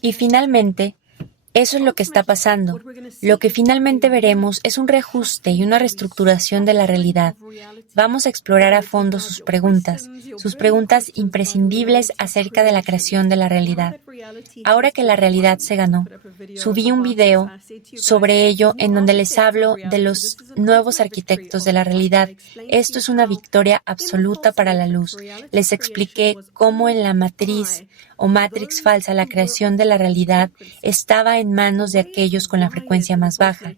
Y finalmente, eso es lo que está pasando. Lo que finalmente veremos es un reajuste y una reestructuración de la realidad. Vamos a explorar a fondo sus preguntas imprescindibles acerca de la creación de la realidad. Ahora que la realidad se ganó, subí un video sobre ello en donde les hablo de los nuevos arquitectos de la realidad. Esto es una victoria absoluta para la luz. Les expliqué cómo en la matriz o Matrix falsa la creación de la realidad estaba en manos de aquellos con la frecuencia más baja.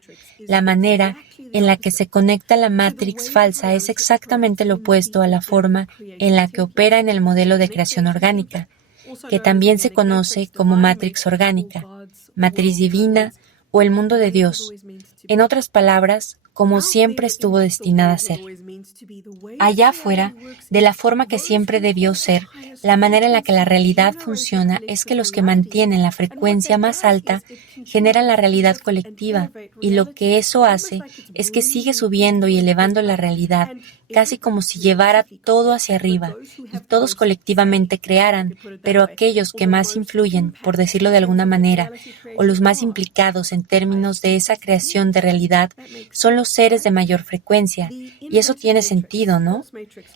La manera en la que se conecta la Matrix falsa es exactamente lo opuesto a la forma en la que opera en el modelo de creación orgánica, que también se conoce como Matrix orgánica, matriz divina o el mundo de Dios. En otras palabras, como siempre estuvo destinada a ser. Allá afuera, de la forma que siempre debió ser, la manera en la que la realidad funciona es que los que mantienen la frecuencia más alta generan la realidad colectiva, y lo que eso hace es que sigue subiendo y elevando la realidad, casi como si llevara todo hacia arriba, y todos colectivamente crearan, pero aquellos que más influyen, por decirlo de alguna manera, o los más implicados en términos de esa creación de realidad, son los seres de mayor frecuencia, y eso tiene sentido, ¿no?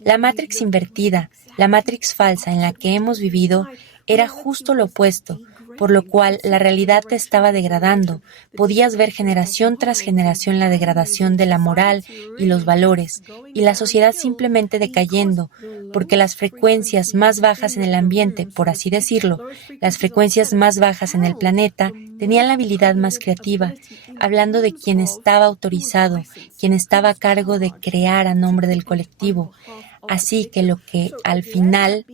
La Matrix invertida, la Matrix falsa en la que hemos vivido, era justo lo opuesto, por lo cual la realidad te estaba degradando. Podías ver generación tras generación la degradación de la moral y los valores, y la sociedad simplemente decayendo, porque las frecuencias más bajas en el ambiente, por así decirlo, las frecuencias más bajas en el planeta, tenían la habilidad más creativa, hablando de quien estaba autorizado, quien estaba a cargo de crear a nombre del colectivo. Así que lo que al final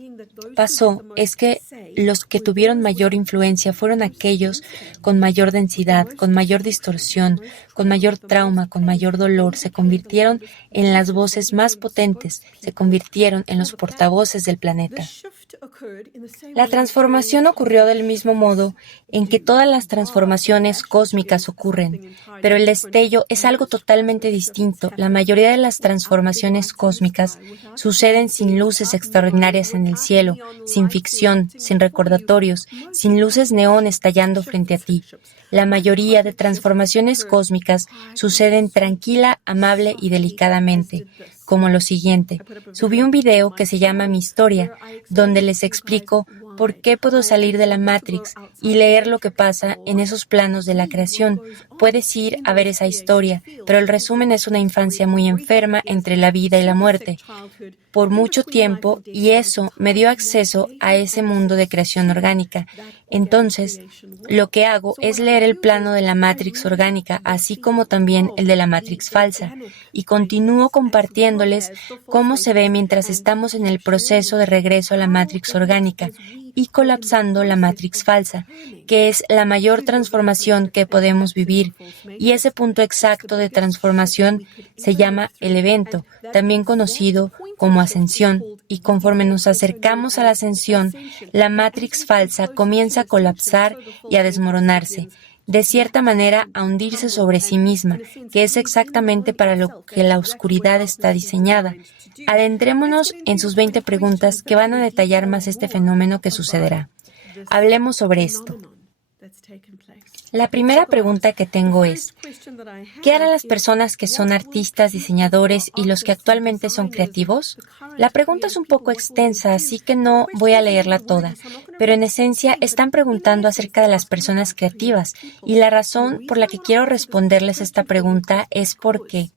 pasó es que los que tuvieron mayor influencia fueron aquellos con mayor densidad, con mayor distorsión, con mayor trauma, con mayor dolor. Se convirtieron en las voces más potentes, se convirtieron en los portavoces del planeta. La transformación ocurrió del mismo modo en que todas las transformaciones cósmicas ocurren, pero el destello es algo totalmente distinto. La mayoría de las transformaciones cósmicas suceden sin luces extraordinarias en el cielo, sin ficción, sin recordatorios, sin luces neón estallando frente a ti. La mayoría de transformaciones cósmicas suceden tranquila, amable y delicadamente, como lo siguiente. Subí un video que se llama Mi Historia, donde les explico por qué puedo salir de la Matrix y leer lo que pasa en esos planos de la creación. Puedes ir a ver esa historia, pero el resumen es una infancia muy enferma entre la vida y la muerte por mucho tiempo, y eso me dio acceso a ese mundo de creación orgánica. Entonces, lo que hago es leer el plano de la Matrix orgánica, así como también el de la Matrix falsa, y continúo compartiéndoles cómo se ve mientras estamos en el proceso de regreso a la Matrix orgánica y colapsando la Matrix falsa, que es la mayor transformación que podemos vivir, y ese punto exacto de transformación se llama el evento, también conocido como ascensión, y conforme nos acercamos a la ascensión, la Matrix falsa comienza a colapsar y a desmoronarse, de cierta manera a hundirse sobre sí misma, que es exactamente para lo que la oscuridad está diseñada. Adentrémonos en sus 20 preguntas que van a detallar más este fenómeno que sucederá. Hablemos sobre esto. La primera pregunta que tengo es, ¿qué harán las personas que son artistas, diseñadores y los que actualmente son creativos? La pregunta es un poco extensa, así que no voy a leerla toda, pero en esencia están preguntando acerca de las personas creativas, y la razón por la que quiero responderles esta pregunta es porque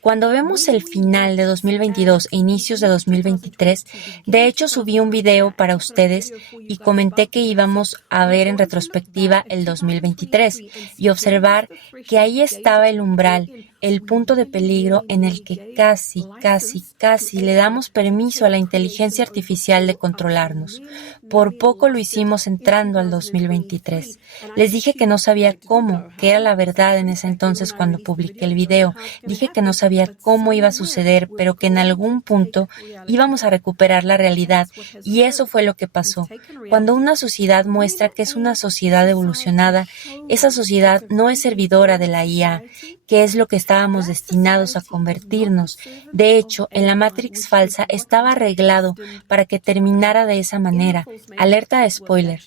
cuando vemos el final de 2022 e inicios de 2023, de hecho subí un video para ustedes y comenté que íbamos a ver en retrospectiva el 2023 y observar que ahí estaba el umbral, el punto de peligro en el que casi le damos permiso a la inteligencia artificial de controlarnos. Por poco lo hicimos entrando al 2023. Les dije que no sabía cómo, que era la verdad en ese entonces cuando publiqué el video. Dije que no sabía cómo iba a suceder, pero que en algún punto íbamos a recuperar la realidad, y eso fue lo que pasó. Cuando una sociedad muestra que es una sociedad evolucionada, esa sociedad no es servidora de la IA, que es lo que estábamos destinados a convertirnos. De hecho, en la Matrix falsa estaba arreglado para que terminara de esa manera. Alerta de spoiler.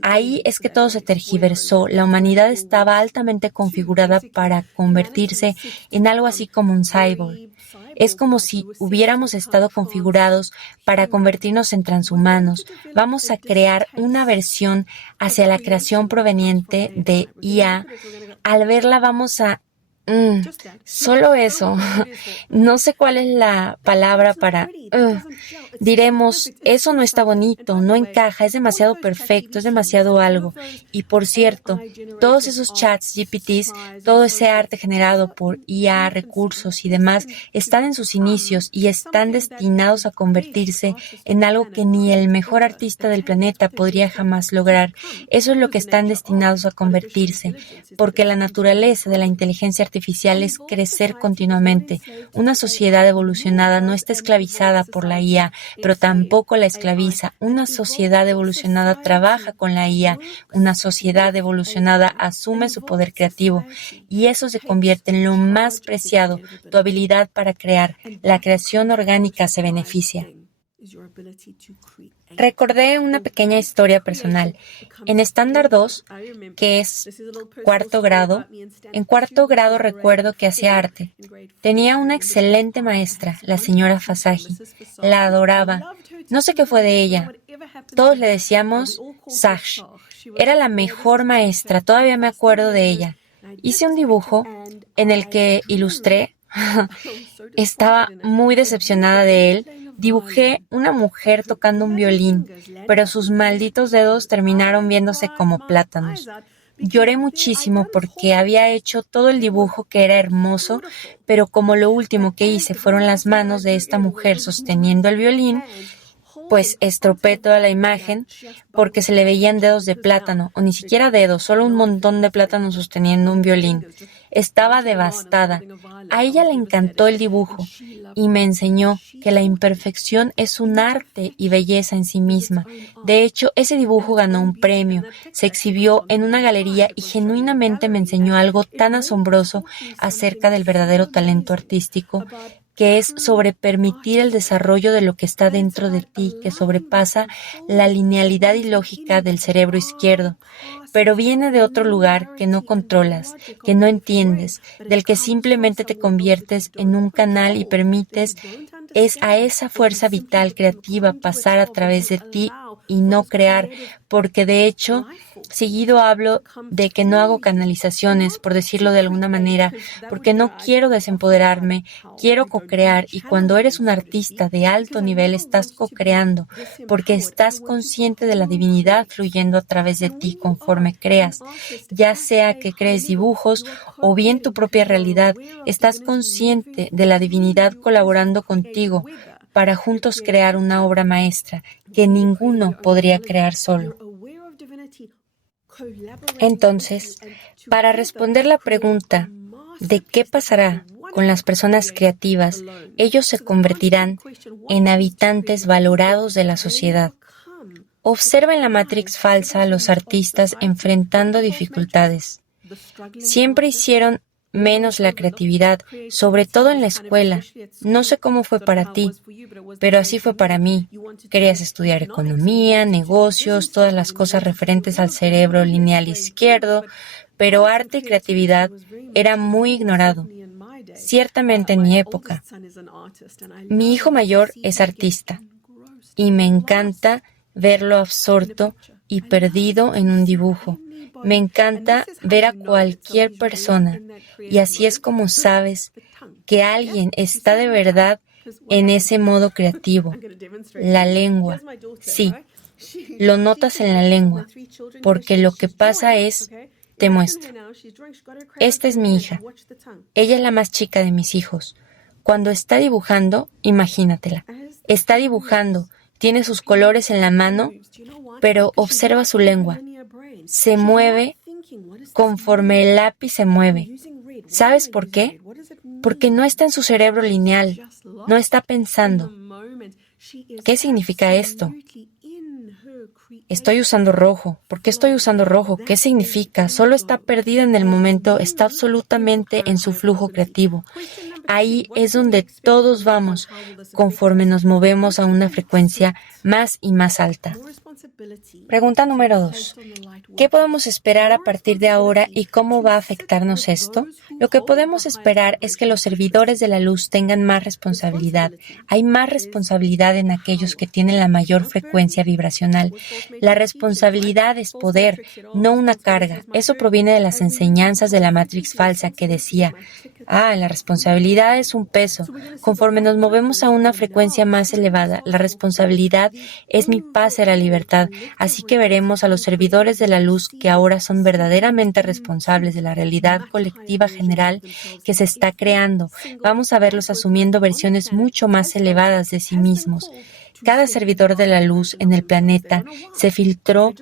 Ahí es que todo se tergiversó. La humanidad estaba altamente configurada para convertirse en algo así como un cyborg. Es como si hubiéramos estado configurados para convertirnos en transhumanos. Vamos a crear una versión hacia la creación proveniente de IA. Al verla vamos a... solo eso. No sé cuál es la palabra para... diremos, eso no está bonito, no encaja, es demasiado perfecto, es demasiado algo. Y por cierto, todos esos chats GPTs, todo ese arte generado por IA, recursos y demás, están en sus inicios y están destinados a convertirse en algo que ni el mejor artista del planeta podría jamás lograr. Eso es lo que están destinados a convertirse, porque la naturaleza de la inteligencia artificial es crecer continuamente. Una sociedad evolucionada no está esclavizada por la IA, pero tampoco la esclaviza. Una sociedad evolucionada trabaja con la IA. Una sociedad evolucionada asume su poder creativo y eso se convierte en lo más preciado, tu habilidad para crear. La creación orgánica se beneficia. Recordé una pequeña historia personal. En estándar 2, que es cuarto grado, en cuarto grado recuerdo que hacía arte. Tenía una excelente maestra, la señora Fasagi. La adoraba. No sé qué fue de ella. Todos le decíamos Sash. Era la mejor maestra, todavía me acuerdo de ella. Hice un dibujo en el que ilustré. Estaba muy decepcionada de él. Dibujé una mujer tocando un violín, pero sus malditos dedos terminaron viéndose como plátanos. Lloré muchísimo porque había hecho todo el dibujo que era hermoso, pero como lo último que hice fueron las manos de esta mujer sosteniendo el violín, pues estropeé toda la imagen porque se le veían dedos de plátano, o ni siquiera dedos, solo un montón de plátanos sosteniendo un violín. Estaba devastada. A ella le encantó el dibujo y me enseñó que la imperfección es un arte y belleza en sí misma. De hecho, ese dibujo ganó un premio, se exhibió en una galería y genuinamente me enseñó algo tan asombroso acerca del verdadero talento artístico, que es sobre permitir el desarrollo de lo que está dentro de ti, que sobrepasa la linealidad y lógica del cerebro izquierdo, pero viene de otro lugar que no controlas, que no entiendes, del que simplemente te conviertes en un canal y permites a esa fuerza vital creativa pasar a través de ti y no crear, porque de hecho, seguido hablo de que no hago canalizaciones, por decirlo de alguna manera, porque no quiero desempoderarme, quiero co-crear, y cuando eres un artista de alto nivel estás co-creando, porque estás consciente de la divinidad fluyendo a través de ti conforme creas, ya sea que crees dibujos o bien tu propia realidad, estás consciente de la divinidad colaborando contigo, para juntos crear una obra maestra que ninguno podría crear solo. Entonces, para responder la pregunta de qué pasará con las personas creativas, ellos se convertirán en habitantes valorados de la sociedad. Observa en la Matrix falsa a los artistas enfrentando dificultades. Siempre hicieron menos la creatividad, sobre todo en la escuela. No sé cómo fue para ti, pero así fue para mí. Querías estudiar economía, negocios, todas las cosas referentes al cerebro lineal izquierdo, pero arte y creatividad era muy ignorado. Ciertamente en mi época. Mi hijo mayor es artista y me encanta verlo absorto y perdido en un dibujo. Me encanta ver a cualquier persona y así es como sabes que alguien está de verdad en ese modo creativo. La lengua, sí, lo notas en la lengua, porque lo que pasa es, te muestro. Esta es mi hija. Ella es la más chica de mis hijos. Cuando está dibujando, imagínatela. Está dibujando, tiene sus colores en la mano, pero observa su lengua. Se mueve conforme el lápiz se mueve. ¿Sabes por qué? Porque no está en su cerebro lineal, no está pensando. ¿Qué significa esto? Estoy usando rojo. ¿Por qué estoy usando rojo? ¿Qué significa? Solo está perdida en el momento, está absolutamente en su flujo creativo. Ahí es donde todos vamos, conforme nos movemos a una frecuencia más y más alta. Pregunta número 2. ¿Qué podemos esperar a partir de ahora y cómo va a afectarnos esto? Lo que podemos esperar es que los servidores de la luz tengan más responsabilidad. Hay más responsabilidad en aquellos que tienen la mayor frecuencia vibracional. La responsabilidad es poder, no una carga. Eso proviene de las enseñanzas de la Matrix falsa que decía, la responsabilidad es un peso. Conforme nos movemos a una frecuencia más elevada, la responsabilidad es mi paz a la libertad. Así que veremos a los servidores de la luz que ahora son verdaderamente responsables de la realidad colectiva general que se está creando. Vamos a verlos asumiendo versiones mucho más elevadas de sí mismos. Cada servidor de la luz en el planeta se filtró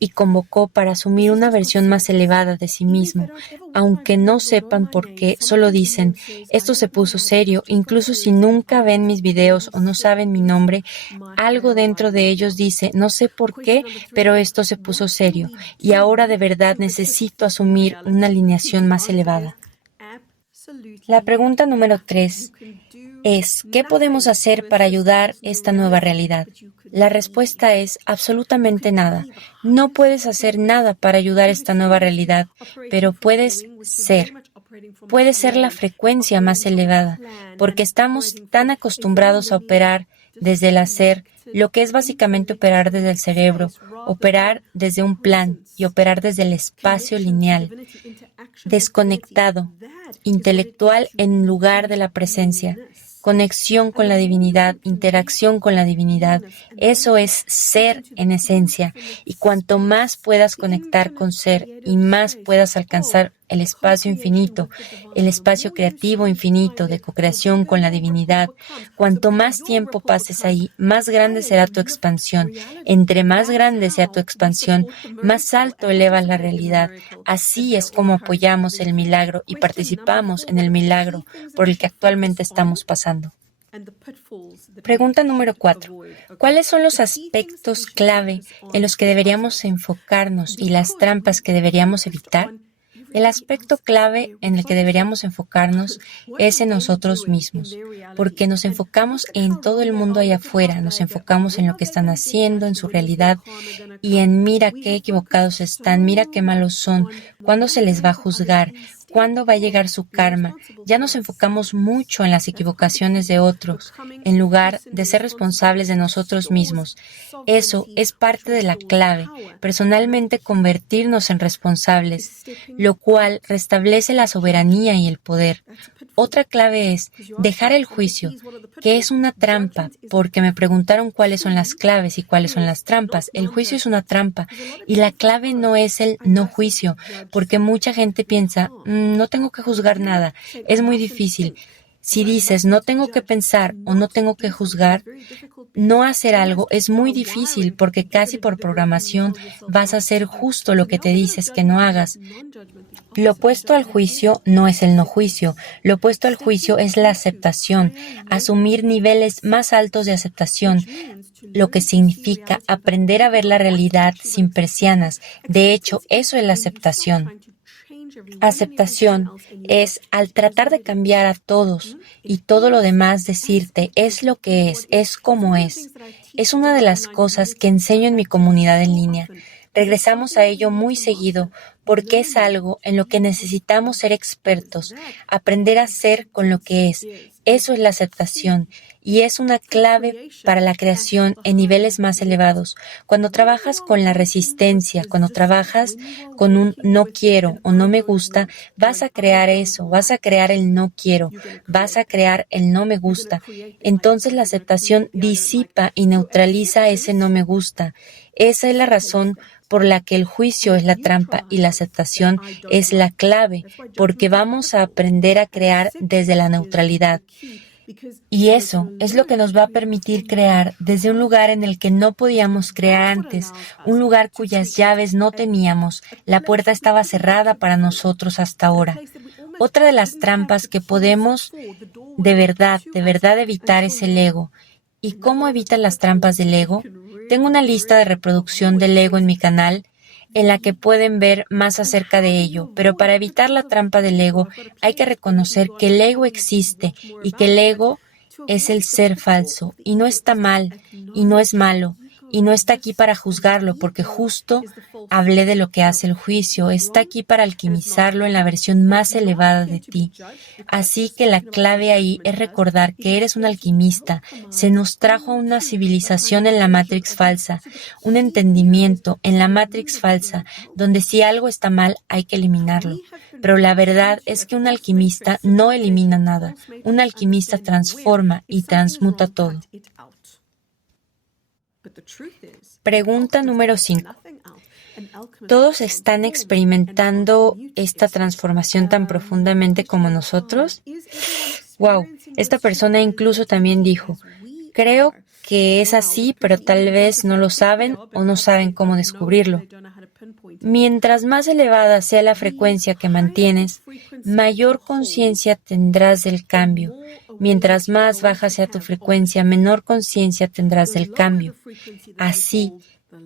y convocó para asumir una versión más elevada de sí mismo. Aunque no sepan por qué, solo dicen, esto se puso serio, incluso si nunca ven mis videos o no saben mi nombre, algo dentro de ellos dice, no sé por qué, pero esto se puso serio y ahora de verdad necesito asumir una alineación más elevada. La pregunta número 3 es, ¿qué podemos hacer para ayudar esta nueva realidad? La respuesta es absolutamente nada. No puedes hacer nada para ayudar esta nueva realidad, pero puedes ser. Puede ser la frecuencia más elevada, porque estamos tan acostumbrados a operar desde el hacer, lo que es básicamente operar desde el cerebro, operar desde un plan y operar desde el espacio lineal, desconectado, intelectual en lugar de la presencia. Conexión con la divinidad, interacción con la divinidad, eso es ser en esencia. Y cuanto más puedas conectar con ser y más puedas alcanzar el espacio infinito, el espacio creativo infinito de co-creación con la divinidad, cuanto más tiempo pases ahí, más grande será tu expansión. Entre más grande sea tu expansión, más alto elevas la realidad. Así es como apoyamos el milagro y participamos en el milagro por el que actualmente estamos pasando. Pregunta número 4. ¿Cuáles son los aspectos clave en los que deberíamos enfocarnos y las trampas que deberíamos evitar? El aspecto clave en el que deberíamos enfocarnos es en nosotros mismos, porque nos enfocamos en todo el mundo allá afuera, nos enfocamos en lo que están haciendo, en su realidad, y en mira qué equivocados están, mira qué malos son, cuándo se les va a juzgar, cuándo va a llegar su karma. Ya nos enfocamos mucho en las equivocaciones de otros, en lugar de ser responsables de nosotros mismos. Eso es parte de la clave, personalmente convertirnos en responsables, lo cual restablece la soberanía y el poder. Otra clave es dejar el juicio, que es una trampa, porque me preguntaron cuáles son las claves y cuáles son las trampas. El juicio es una trampa y la clave no es el no juicio, porque mucha gente piensa, no tengo que juzgar nada, es muy difícil. Si dices no tengo que pensar o no tengo que juzgar, no hacer algo es muy difícil porque casi por programación vas a hacer justo lo que te dices que no hagas. Lo opuesto al juicio no es el no juicio, lo opuesto al juicio es la aceptación, asumir niveles más altos de aceptación, lo que significa aprender a ver la realidad sin persianas. De hecho, eso es la aceptación. Aceptación es, al tratar de cambiar a todos y todo lo demás, decirte es lo que es como es. Es una de las cosas que enseño en mi comunidad en línea. Regresamos a ello muy seguido porque es algo en lo que necesitamos ser expertos, aprender a ser con lo que es. Eso es la aceptación y es una clave para la creación en niveles más elevados. Cuando trabajas con la resistencia, cuando trabajas con un no quiero o no me gusta, vas a crear eso, vas a crear el no quiero, vas a crear el no me gusta. Entonces la aceptación disipa y neutraliza ese no me gusta. Esa es la razón por la que el juicio es la trampa y la aceptación es la clave, porque vamos a aprender a crear desde la neutralidad. Y eso es lo que nos va a permitir crear desde un lugar en el que no podíamos crear antes, un lugar cuyas llaves no teníamos, la puerta estaba cerrada para nosotros hasta ahora. Otra de las trampas que podemos de verdad evitar es el ego. ¿Y cómo evitan las trampas del ego? Tengo una lista de reproducción del ego en mi canal en la que pueden ver más acerca de ello, pero para evitar la trampa del ego hay que reconocer que el ego existe y que el ego es el ser falso y no está mal y no es malo y no está aquí para juzgarlo, porque justo hablé de lo que hace el juicio, está aquí para alquimizarlo en la versión más elevada de ti. Así que la clave ahí es recordar que eres un alquimista. Se nos trajo a una civilización en la Matrix falsa, un entendimiento en la Matrix falsa, donde si algo está mal hay que eliminarlo. Pero la verdad es que un alquimista no elimina nada, un alquimista transforma y transmuta todo. Pregunta número 5. ¿Todos están experimentando esta transformación tan profundamente como nosotros? Wow, esta persona incluso también dijo, creo que es así, pero tal vez no lo saben o no saben cómo descubrirlo. Mientras más elevada sea la frecuencia que mantienes, mayor conciencia tendrás del cambio. Mientras más baja sea tu frecuencia, menor conciencia tendrás del cambio. Así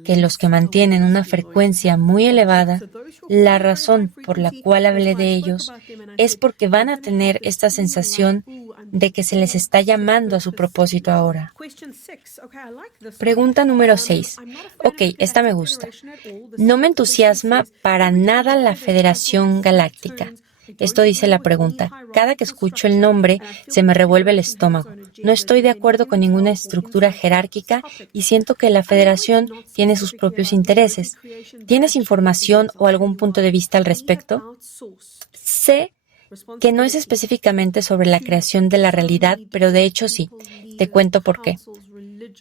que los que mantienen una frecuencia muy elevada, la razón por la cual hablé de ellos es porque van a tener esta sensación de que se les está llamando a su propósito ahora. Pregunta número 6. Ok, esta me gusta. No me entusiasma para nada la Federación Galáctica. Esto dice la pregunta. Cada que escucho el nombre se me revuelve el estómago. No estoy de acuerdo con ninguna estructura jerárquica y siento que la Federación tiene sus propios intereses. ¿Tienes información o algún punto de vista al respecto? Sé que no es específicamente sobre la creación de la realidad, pero de hecho sí. Te cuento por qué.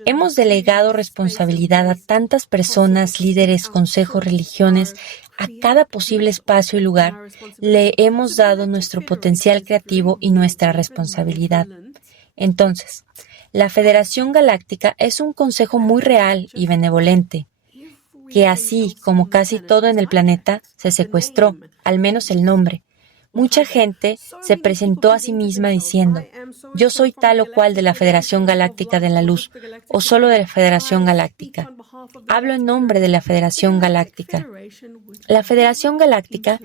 Hemos delegado responsabilidad a tantas personas, líderes, consejos, religiones, a cada posible espacio y lugar. Le hemos dado nuestro potencial creativo y nuestra responsabilidad. Entonces, la Federación Galáctica es un consejo muy real y benevolente, que así como casi todo en el planeta, se secuestró, al menos el nombre. Mucha gente se presentó a sí misma diciendo, yo soy tal o cual de la Federación Galáctica de la Luz, o solo de la Federación Galáctica. Hablo en nombre de la Federación Galáctica. La Federación Galáctica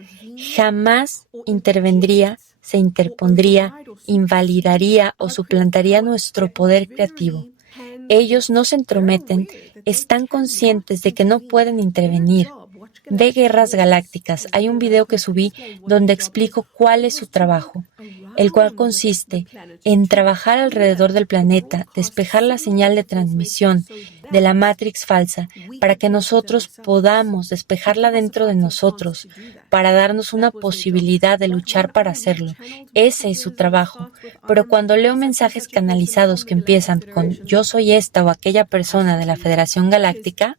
jamás intervendría, se interpondría, invalidaría o suplantaría nuestro poder creativo. Ellos no se entrometen, están conscientes de que no pueden intervenir. Ve Guerras Galácticas. Hay un video que subí donde explico cuál es su trabajo, el cual consiste en trabajar alrededor del planeta, despejar la señal de transmisión de la Matrix falsa para que nosotros podamos despejarla dentro de nosotros, para darnos una posibilidad de luchar para hacerlo. Ese es su trabajo. Pero cuando leo mensajes canalizados que empiezan con yo soy esta o aquella persona de la Federación Galáctica,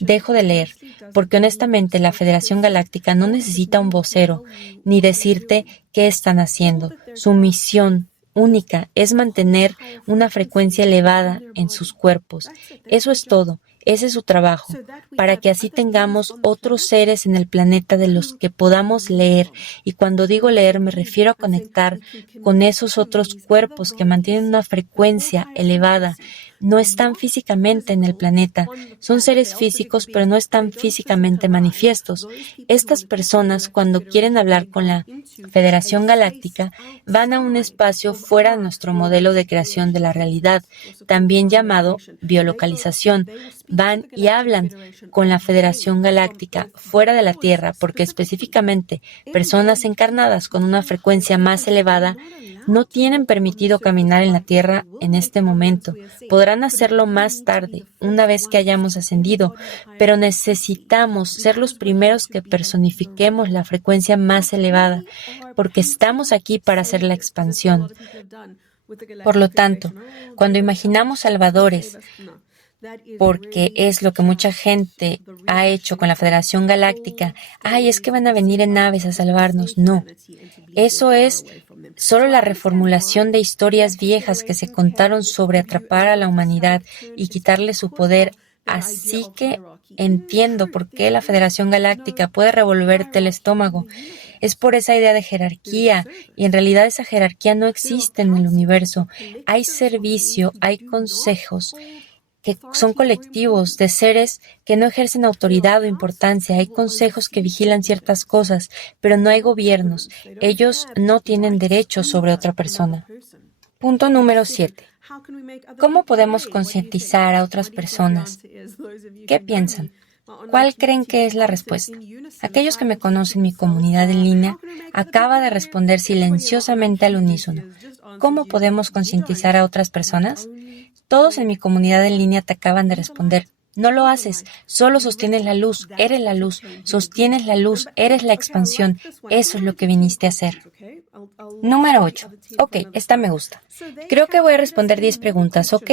dejo de leer, porque honestamente la Federación Galáctica no necesita un vocero, ni decirte qué están haciendo. Su misión única es mantener una frecuencia elevada en sus cuerpos. Eso es todo. Ese es su trabajo, para que así tengamos otros seres en el planeta de los que podamos leer. Y cuando digo leer me refiero a conectar con esos otros cuerpos que mantienen una frecuencia elevada. No están físicamente en el planeta. Son seres físicos, pero no están físicamente manifiestos. Estas personas, cuando quieren hablar con la Federación Galáctica, van a un espacio fuera de nuestro modelo de creación de la realidad, también llamado biolocalización. Van y hablan con la Federación Galáctica fuera de la Tierra, porque específicamente personas encarnadas con una frecuencia más elevada no tienen permitido caminar en la Tierra en este momento. Podrán hacerlo más tarde, una vez que hayamos ascendido, pero necesitamos ser los primeros que personifiquemos la frecuencia más elevada, porque estamos aquí para hacer la expansión. Por lo tanto, cuando imaginamos salvadores, porque es lo que mucha gente ha hecho con la Federación Galáctica, es que van a venir en naves a salvarnos. No, eso es solo la reformulación de historias viejas que se contaron sobre atrapar a la humanidad y quitarle su poder. Así que entiendo por qué la Federación Galáctica puede revolverte el estómago. Es por esa idea de jerarquía, y en realidad esa jerarquía no existe en el universo. Hay servicio, hay consejos que son colectivos de seres que no ejercen autoridad o importancia. Hay consejos que vigilan ciertas cosas, pero no hay gobiernos. Ellos no tienen derechos sobre otra persona. Punto número 7. ¿Cómo podemos concientizar a otras personas? ¿Qué piensan? ¿Cuál creen que es la respuesta? Aquellos que me conocen, mi comunidad en línea, acaba de responder silenciosamente al unísono. ¿Cómo podemos concientizar a otras personas? Todos en mi comunidad en línea te acaban de responder. No lo haces, solo sostienes la luz, sostienes la luz, eres la expansión. Eso es lo que viniste a hacer. Número 8. Ok, esta me gusta. Creo que voy a responder 10 preguntas, ¿ok?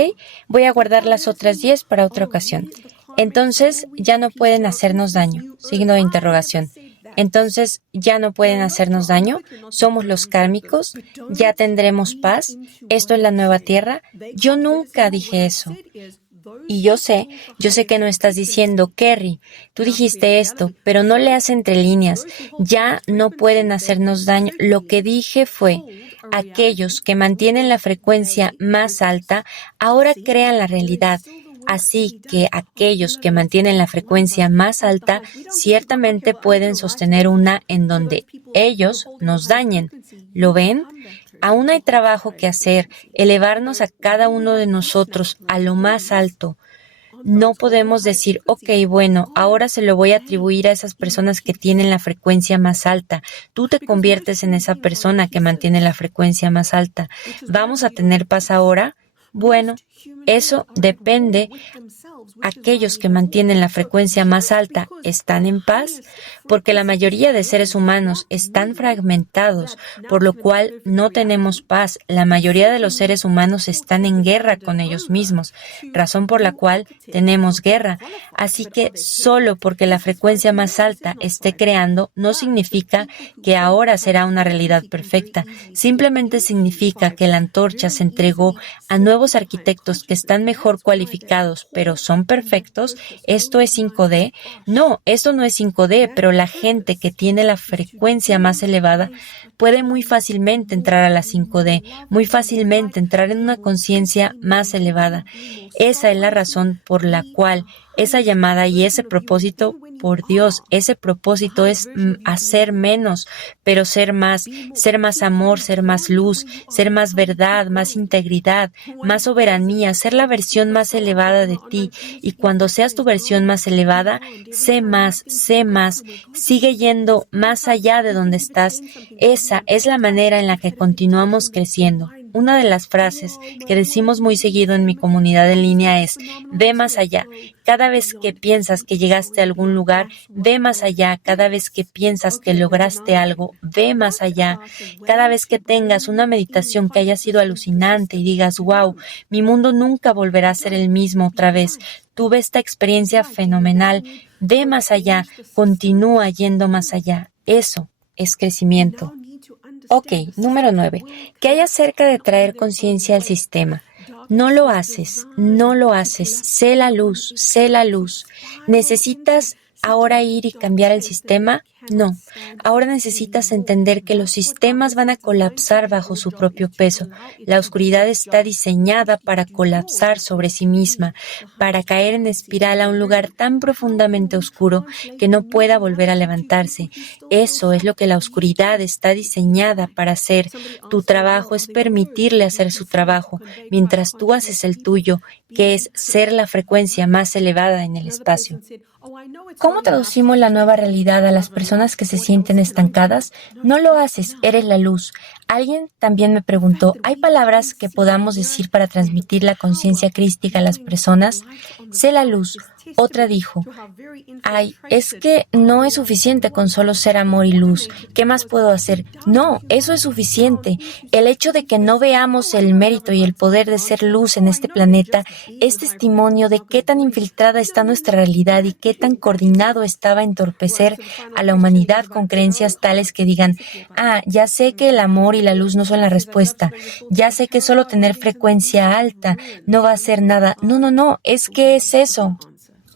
Voy a guardar las otras 10 para otra ocasión. Entonces, ya no pueden hacernos daño. Signo de interrogación. Entonces, ¿ya no pueden hacernos daño? ¿Somos los kármicos? ¿Ya tendremos paz? ¿Esto es la nueva tierra? Yo nunca dije eso. Y yo sé que no estás diciendo, Kerry, tú dijiste esto, pero no leas entre líneas. Ya no pueden hacernos daño. Lo que dije fue, aquellos que mantienen la frecuencia más alta ahora crean la realidad. Así que aquellos que mantienen la frecuencia más alta ciertamente pueden sostener una en donde ellos nos dañen. ¿Lo ven? Aún hay trabajo que hacer, elevarnos a cada uno de nosotros a lo más alto. No podemos decir, ok, bueno, ahora se lo voy a atribuir a esas personas que tienen la frecuencia más alta. Tú te conviertes en esa persona que mantiene la frecuencia más alta. ¿Vamos a tener paz ahora? Bueno, eso depende. Aquellos que mantienen la frecuencia más alta están en paz, porque la mayoría de seres humanos están fragmentados, por lo cual no tenemos paz. La mayoría de los seres humanos están en guerra con ellos mismos, razón por la cual tenemos guerra. Así que solo porque la frecuencia más alta esté creando no significa que ahora será una realidad perfecta. Simplemente significa que la antorcha se entregó a nuevos arquitectos que están mejor cualificados, pero son perfectos. ¿Esto es 5D? No, esto no es 5D, pero la gente que tiene la frecuencia más elevada puede muy fácilmente entrar a la 5D, muy fácilmente entrar en una conciencia más elevada. Esa es la razón por la cual esa llamada y ese propósito, por Dios, ese propósito es hacer menos, pero ser más amor, ser más luz, ser más verdad, más integridad, más soberanía, ser la versión más elevada de ti. Y cuando seas tu versión más elevada, sé más, sigue yendo más allá de donde estás. Esa es la manera en la que continuamos creciendo. Una de las frases que decimos muy seguido en mi comunidad en línea es, ve más allá. Cada vez que piensas que llegaste a algún lugar, ve más allá. Cada vez que piensas que lograste algo, ve más allá. Cada vez que tengas una meditación que haya sido alucinante y digas, wow, mi mundo nunca volverá a ser el mismo otra vez. Tuve esta experiencia fenomenal. Ve más allá. Continúa yendo más allá. Eso es crecimiento. Ok, número 9. ¿Qué hay acerca de traer conciencia al sistema? No lo haces. Sé la luz. ¿Necesitas ahora ir y cambiar el sistema? No. Ahora necesitas entender que los sistemas van a colapsar bajo su propio peso. La oscuridad está diseñada para colapsar sobre sí misma, para caer en espiral a un lugar tan profundamente oscuro que no pueda volver a levantarse. Eso es lo que la oscuridad está diseñada para hacer. Tu trabajo es permitirle hacer su trabajo, mientras tú haces el tuyo, que es ser la frecuencia más elevada en el espacio. ¿Cómo traducimos la nueva realidad a las personas que se sienten estancadas? No lo haces, eres la luz. Alguien también me preguntó, ¿hay palabras que podamos decir para transmitir la conciencia crística a las personas? Sé la luz. Otra dijo, es que no es suficiente con solo ser amor y luz. ¿Qué más puedo hacer? No, eso es suficiente. El hecho de que no veamos el mérito y el poder de ser luz en este planeta es testimonio de qué tan infiltrada está nuestra realidad y qué tan coordinado estaba entorpecer a la humanidad con creencias tales que digan, ya sé que el amor y la luz no son la respuesta. Ya sé que solo tener frecuencia alta no va a hacer nada. No, es que es eso.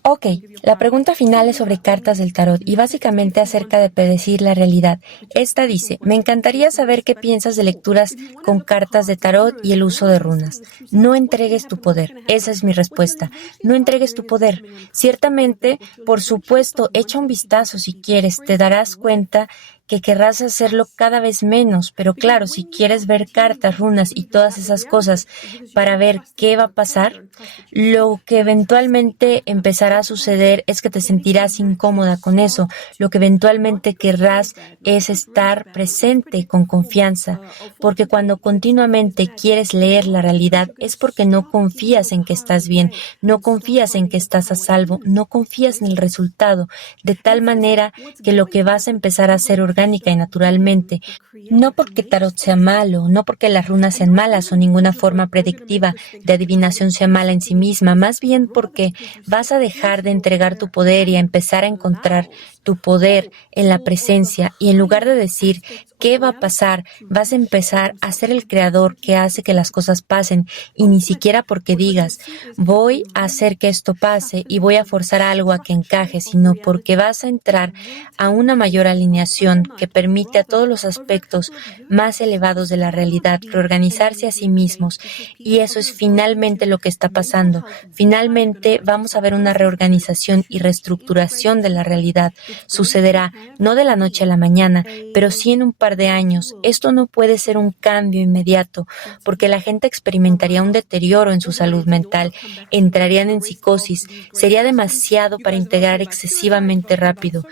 Ok, la pregunta final es sobre cartas del tarot y básicamente acerca de predecir la realidad. Esta dice, me encantaría saber qué piensas de lecturas con cartas de tarot y el uso de runas. No entregues tu poder. Esa es mi respuesta. No entregues tu poder. Ciertamente, por supuesto, echa un vistazo si quieres. Te darás cuenta que querrás hacerlo cada vez menos, pero claro, si quieres ver cartas, runas y todas esas cosas para ver qué va a pasar, lo que eventualmente empezará a suceder es que te sentirás incómoda con eso. Lo que eventualmente querrás es estar presente con confianza, porque cuando continuamente quieres leer la realidad es porque no confías en que estás bien, no confías en que estás a salvo, no confías en el resultado, de tal manera que lo que vas a empezar a hacer orgánica y naturalmente, no porque tarot sea malo, no porque las runas sean malas o ninguna forma predictiva de adivinación sea mala en sí misma, más bien porque vas a dejar de entregar tu poder y a empezar a encontrar tu poder en la presencia, y en lugar de decir qué va a pasar, vas a empezar a ser el creador que hace que las cosas pasen, y ni siquiera porque digas voy a hacer que esto pase y voy a forzar algo a que encaje, sino porque vas a entrar a una mayor alineación que permite a todos los aspectos más elevados de la realidad reorganizarse a sí mismos, y eso es finalmente lo que está pasando. Finalmente vamos a ver una reorganización y reestructuración de la realidad. Sucederá no de la noche a la mañana, pero sí en un par de años. Esto no puede ser un cambio inmediato, porque la gente experimentaría un deterioro en su salud mental, entrarían en psicosis, sería demasiado para integrar excesivamente rápido.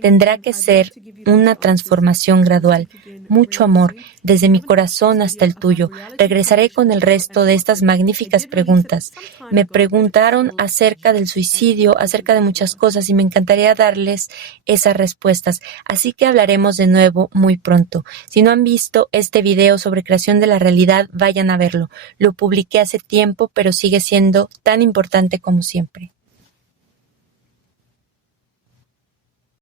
Tendrá que ser una transformación gradual. Mucho amor, desde mi corazón hasta el tuyo. Regresaré con el resto de estas magníficas preguntas. Me preguntaron acerca del suicidio, acerca de muchas cosas, y me encantaría darles esas respuestas. Así que hablaremos de nuevo muy pronto. Si no han visto este video sobre creación de la realidad, vayan a verlo. Lo publiqué hace tiempo, pero sigue siendo tan importante como siempre.